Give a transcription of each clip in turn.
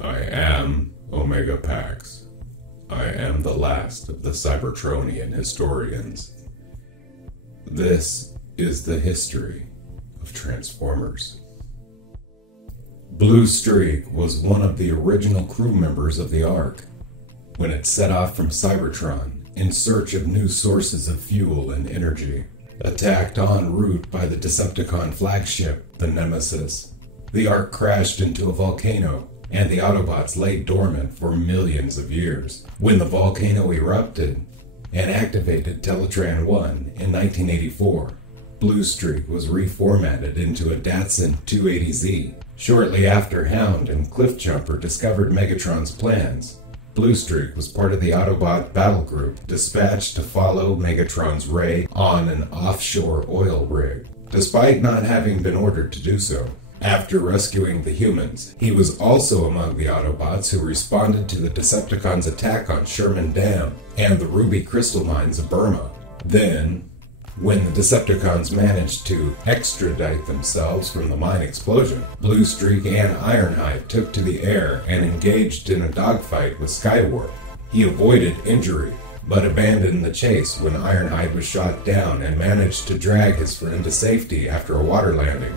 I am Omega Pax. I am the last of the Cybertronian historians. This is the history of Transformers. Bluestreak was one of the original crew members of the Ark when it set off from Cybertron in search of new sources of fuel and energy. Attacked en route by the Decepticon flagship, the Nemesis, the Ark crashed into a volcano, and the Autobots lay dormant for millions of years. When the volcano erupted and activated Teletran 1 in 1984, Bluestreak was reformatted into a Datsun 280Z. Shortly after Hound and Cliffjumper discovered Megatron's plans, Bluestreak was part of the Autobot battle group dispatched to follow Megatron's ray on an offshore oil rig, despite not having been ordered to do so. After rescuing the humans, he was also among the Autobots who responded to the Decepticons' attack on Sherman Dam and the ruby crystal mines of Burma. Then, when the Decepticons managed to extradite themselves from the mine explosion, Bluestreak and Ironhide took to the air and engaged in a dogfight with Skywarp. He avoided injury, but abandoned the chase when Ironhide was shot down and managed to drag his friend to safety after a water landing.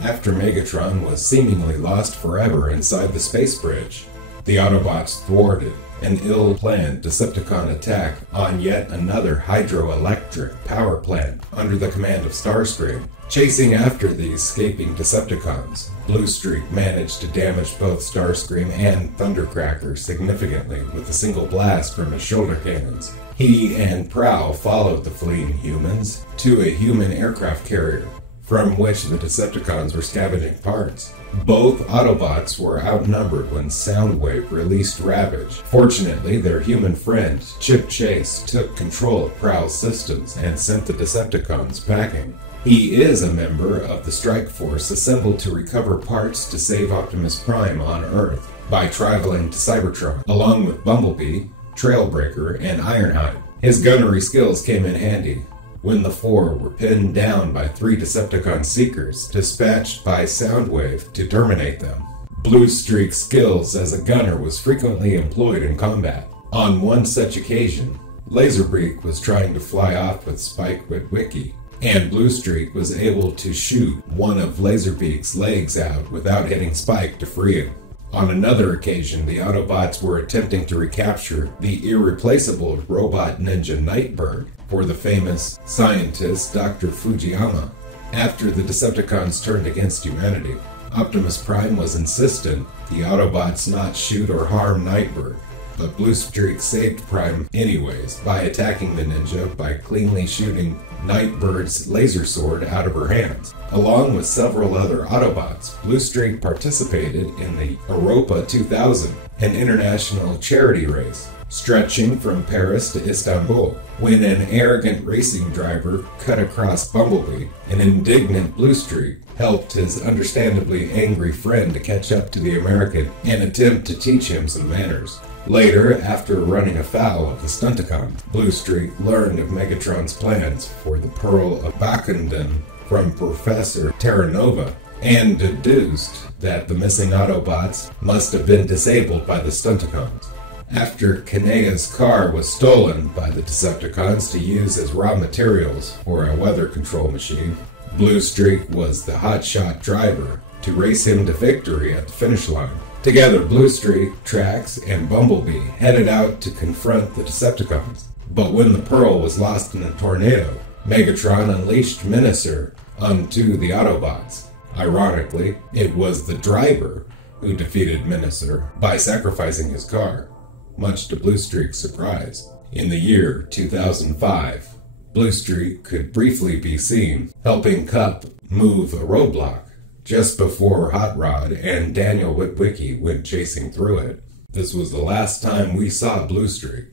After Megatron was seemingly lost forever inside the space bridge, the Autobots thwarted an ill-planned Decepticon attack on yet another hydroelectric power plant under the command of Starscream. Chasing after the escaping Decepticons, Bluestreak managed to damage both Starscream and Thundercracker significantly with a single blast from his shoulder cannons. He and Prowl followed the fleeing humans to a human aircraft carrier, from which the Decepticons were scavenging parts. Both Autobots were outnumbered when Soundwave released Ravage. Fortunately, their human friend, Chip Chase, took control of Prowl's systems and sent the Decepticons packing. He is a member of the Strike Force assembled to recover parts to save Optimus Prime on Earth by traveling to Cybertron, along with Bumblebee, Trailbreaker, and Ironhide. His gunnery skills came in handy when the four were pinned down by three Decepticon Seekers dispatched by Soundwave to terminate them. Bluestreak's skills as a gunner was frequently employed in combat. On one such occasion, Laserbeak was trying to fly off with Spike Witwicky, and Bluestreak was able to shoot one of Laserbeak's legs out without hitting Spike to free him. On another occasion, the Autobots were attempting to recapture the irreplaceable robot ninja Nightbird for the famous scientist Dr. Fujiyama. After the Decepticons turned against humanity, Optimus Prime was insistent the Autobots not shoot or harm Nightbird, but Bluestreak saved Prime anyways by attacking the ninja by cleanly shooting Nightbird's laser sword out of her hands. Along with several other Autobots, Bluestreak participated in the Europa 2000, an international charity race stretching from Paris to Istanbul. When an arrogant racing driver cut across Bumblebee, an indignant Bluestreak helped his understandably angry friend to catch up to the American and attempt to teach him some manners. Later, after running afoul of the Stunticons, Bluestreak learned of Megatron's plans for the Pearl of Bakundun from Professor Terranova and deduced that the missing Autobots must have been disabled by the Stunticons. After Kanea's car was stolen by the Decepticons to use as raw materials for a weather control machine, Bluestreak was the hotshot driver to race him to victory at the finish line. Together, Bluestreak, Trax, and Bumblebee headed out to confront the Decepticons. But when the Pearl was lost in a tornado, Megatron unleashed Menacer onto the Autobots. Ironically, it was the driver who defeated Menacer by sacrificing his car, much to Bluestreak's surprise. In the year 2005, Bluestreak could briefly be seen helping Cup move a roadblock just before Hot Rod and Daniel Witwicky went chasing through it. This was the last time we saw Bluestreak.